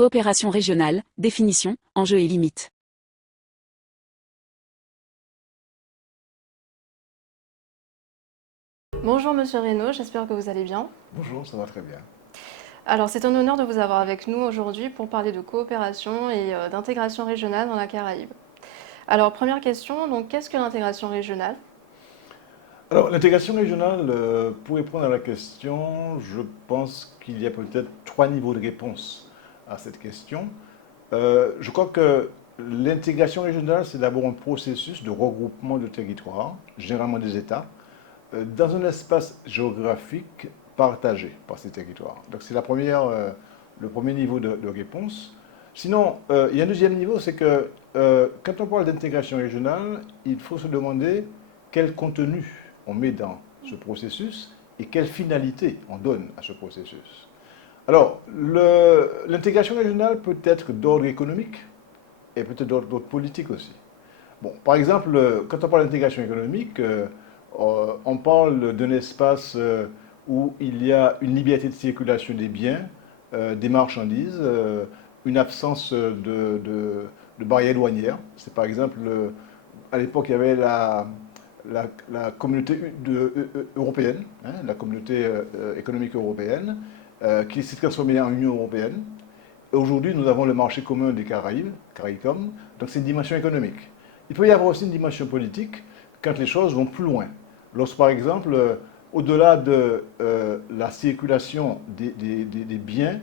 Coopération régionale, définition, enjeux et limites. Bonjour Monsieur Reynaud, j'espère que vous allez bien. Bonjour, ça va très bien. Alors c'est un honneur de vous avoir avec nous aujourd'hui pour parler de coopération et d'intégration régionale dans la Caraïbe. Alors première question, donc qu'est-ce que l'intégration régionale? Alors, l'intégration régionale, pour répondre à la question, je pense qu'il y a peut-être trois niveaux de réponse à cette question. Je crois que l'intégration régionale, c'est d'abord un processus de regroupement de territoires, généralement des États, dans un espace géographique partagé par ces territoires. Donc, c'est le premier niveau de réponse. Sinon, il y a un deuxième niveau, c'est que quand on parle d'intégration régionale, il faut se demander quel contenu on met dans ce processus et quelle finalité on donne à ce processus. Alors, l'intégration régionale peut être d'ordre économique et peut-être d'ordre politique aussi. Bon, par exemple, quand on parle d'intégration économique, on parle d'un espace où il y a une liberté de circulation des biens, des marchandises, une absence de barrières douanières. C'est par exemple, à l'époque, il y avait la communauté européenne, hein, la communauté économique européenne, qui s'est transformée en Union européenne. Aujourd'hui, nous avons le marché commun des Caraïbes, CARICOM, donc c'est une dimension économique. Il peut y avoir aussi une dimension politique quand les choses vont plus loin. Lorsque, par exemple, au-delà de la circulation des biens,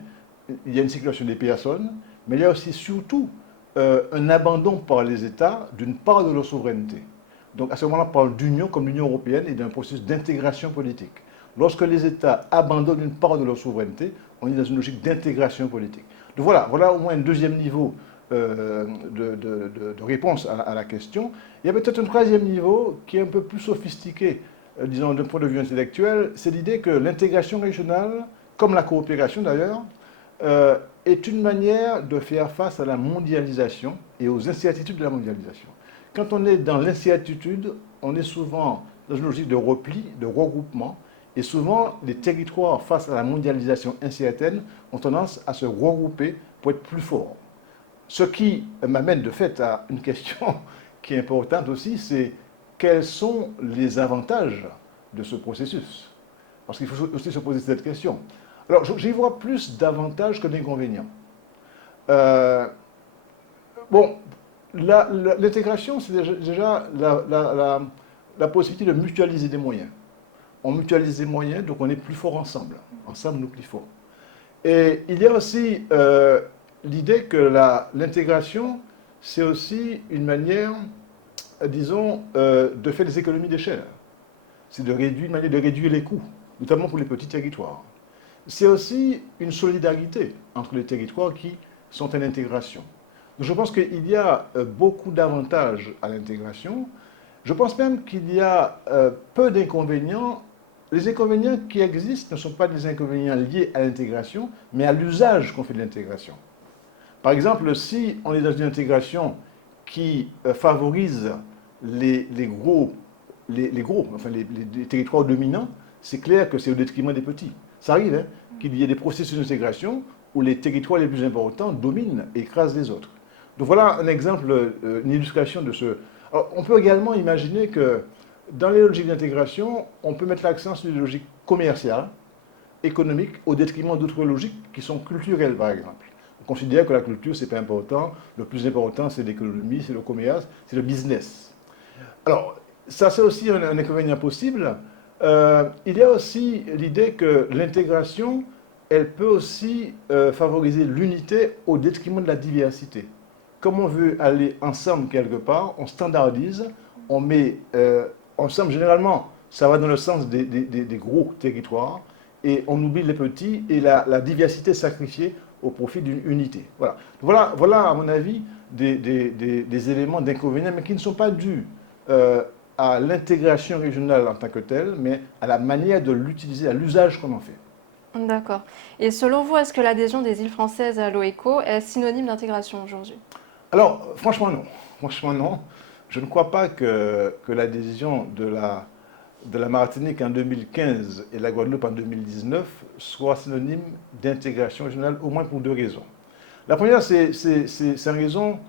il y a une circulation des personnes, mais il y a aussi surtout un abandon par les États d'une part de leur souveraineté. Donc à ce moment-là, on parle d'union comme l'Union européenne et d'un processus d'intégration politique. Lorsque les États abandonnent une part de leur souveraineté, on est dans une logique d'intégration politique. Donc voilà au moins un deuxième niveau de réponse à la question. Il y a peut-être un troisième niveau qui est un peu plus sophistiqué, disons d'un point de vue intellectuel, c'est l'idée que l'intégration régionale, comme la coopération d'ailleurs, est une manière de faire face à la mondialisation et aux incertitudes de la mondialisation. Quand on est dans l'incertitude, on est souvent dans une logique de repli, de regroupement, et souvent les territoires face à la mondialisation incertaine ont tendance à se regrouper pour être plus forts. Ce qui m'amène de fait à une question qui est importante aussi, c'est quels sont les avantages de ce processus? Parce qu'il faut aussi se poser cette question. Alors, j'y vois plus d'avantages que d'inconvénients. Euh, bon, l'intégration, c'est déjà la possibilité de mutualiser des moyens. On mutualise des moyens, donc on est plus fort ensemble. Ensemble, nous plus forts. Et il y a aussi l'idée que l'intégration, c'est aussi une manière, disons, de faire des économies d'échelle. C'est une manière de réduire les coûts, notamment pour les petits territoires. C'est aussi une solidarité entre les territoires qui sont en intégration. Donc je pense qu'il y a beaucoup d'avantages à l'intégration. Je pense même qu'il y a peu d'inconvénients. Les inconvénients qui existent ne sont pas des inconvénients liés à l'intégration, mais à l'usage qu'on fait de l'intégration. Par exemple, si on est dans une intégration qui favorise les gros, enfin les territoires dominants, c'est clair que c'est au détriment des petits. Ça arrive hein, qu'il y ait des processus d'intégration où les territoires les plus importants dominent et écrasent les autres. Donc voilà un exemple, une illustration de ce... Alors, on peut également imaginer que dans les logiques d'intégration, on peut mettre l'accent sur des logiques commerciales, économiques, au détriment d'autres logiques qui sont culturelles, par exemple. On considère que la culture, c'est pas important. Le plus important, c'est l'économie, c'est le commerce, c'est le business. Alors, ça, c'est aussi un inconvénient possible. Il y a aussi l'idée que l'intégration, elle peut aussi favoriser l'unité au détriment de la diversité. Comme on veut aller ensemble quelque part, on standardise, on met ensemble. Généralement, ça va dans le sens des gros territoires et on oublie les petits et la diversité sacrifiée au profit d'une unité. Voilà, à mon avis, des éléments d'inconvénients, mais qui ne sont pas dus à l'intégration régionale en tant que telle, mais à la manière de l'utiliser, à l'usage qu'on en fait. D'accord. Et selon vous, est-ce que l'adhésion des îles françaises à l'OECO est synonyme d'intégration aujourd'hui? Alors, franchement, non. Franchement, non. Je ne crois pas que l'adhésion de la Martinique en 2015 et la Guadeloupe en 2019 soit synonyme d'intégration régionale, au moins pour deux raisons. La première, c'est en raison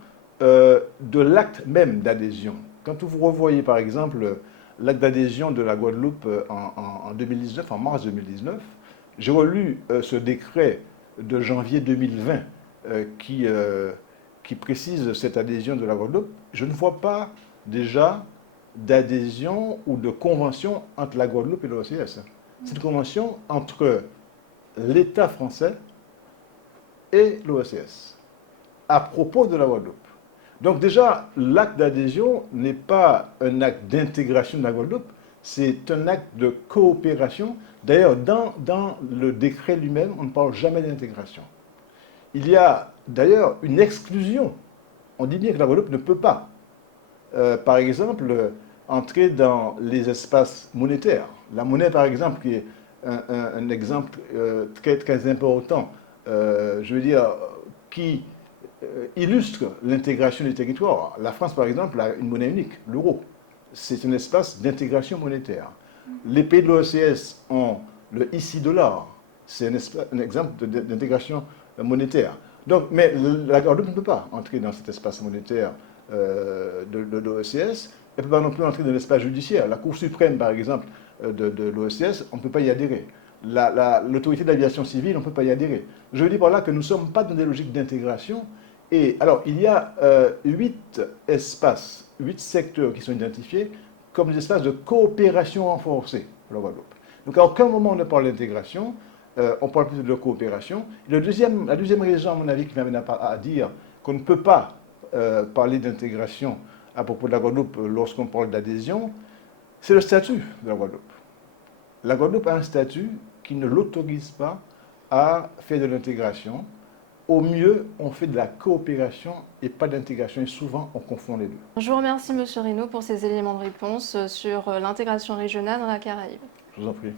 de l'acte même d'adhésion. Quand vous revoyez, par exemple, l'acte d'adhésion de la Guadeloupe en 2019, en mars 2019, j'ai relu ce décret de janvier 2020 qui précise cette adhésion de la Guadeloupe. Je ne vois pas déjà d'adhésion ou de convention entre la Guadeloupe et l'OCS. C'est une convention entre l'État français et l'OCS à propos de la Guadeloupe. Donc déjà, l'acte d'adhésion n'est pas un acte d'intégration de la Guadeloupe, c'est un acte de coopération. D'ailleurs, dans le décret lui-même, on ne parle jamais d'intégration. Il y a d'ailleurs une exclusion. On dit bien que la Guadeloupe ne peut pas, par exemple, entrer dans les espaces monétaires. La monnaie, par exemple, qui est un exemple très, très important, je veux dire, qui illustre l'intégration des territoires. La France, par exemple, a une monnaie unique, l'euro. C'est un espace d'intégration monétaire. Les pays de l'OCS ont le ICI-dollar. C'est un exemple d'intégration monétaire. Donc, mais la Guadeloupe ne peut pas entrer dans cet espace monétaire de l'OCS. Elle ne peut pas non plus entrer dans l'espace judiciaire. La Cour suprême, par exemple, de l'OCS, on ne peut pas y adhérer. L'autorité de l'aviation civile, on ne peut pas y adhérer. Je veux dire par là que nous ne sommes pas dans des logiques d'intégration. Et alors, il y a 8 espaces, 8 secteurs qui sont identifiés comme des espaces de coopération renforcée pour la Guadeloupe. Donc, à aucun moment on ne parle d'intégration, on parle plutôt de coopération. La deuxième raison, à mon avis, qui m'amène à dire qu'on ne peut pas parler d'intégration à propos de la Guadeloupe lorsqu'on parle d'adhésion, c'est le statut de la Guadeloupe. La Guadeloupe a un statut qui ne l'autorise pas à faire de l'intégration. Au mieux, on fait de la coopération et pas d'intégration, et souvent on confond les deux. Je vous remercie, M. Reynaud, pour ces éléments de réponse sur l'intégration régionale dans la Caraïbe. Je vous en prie.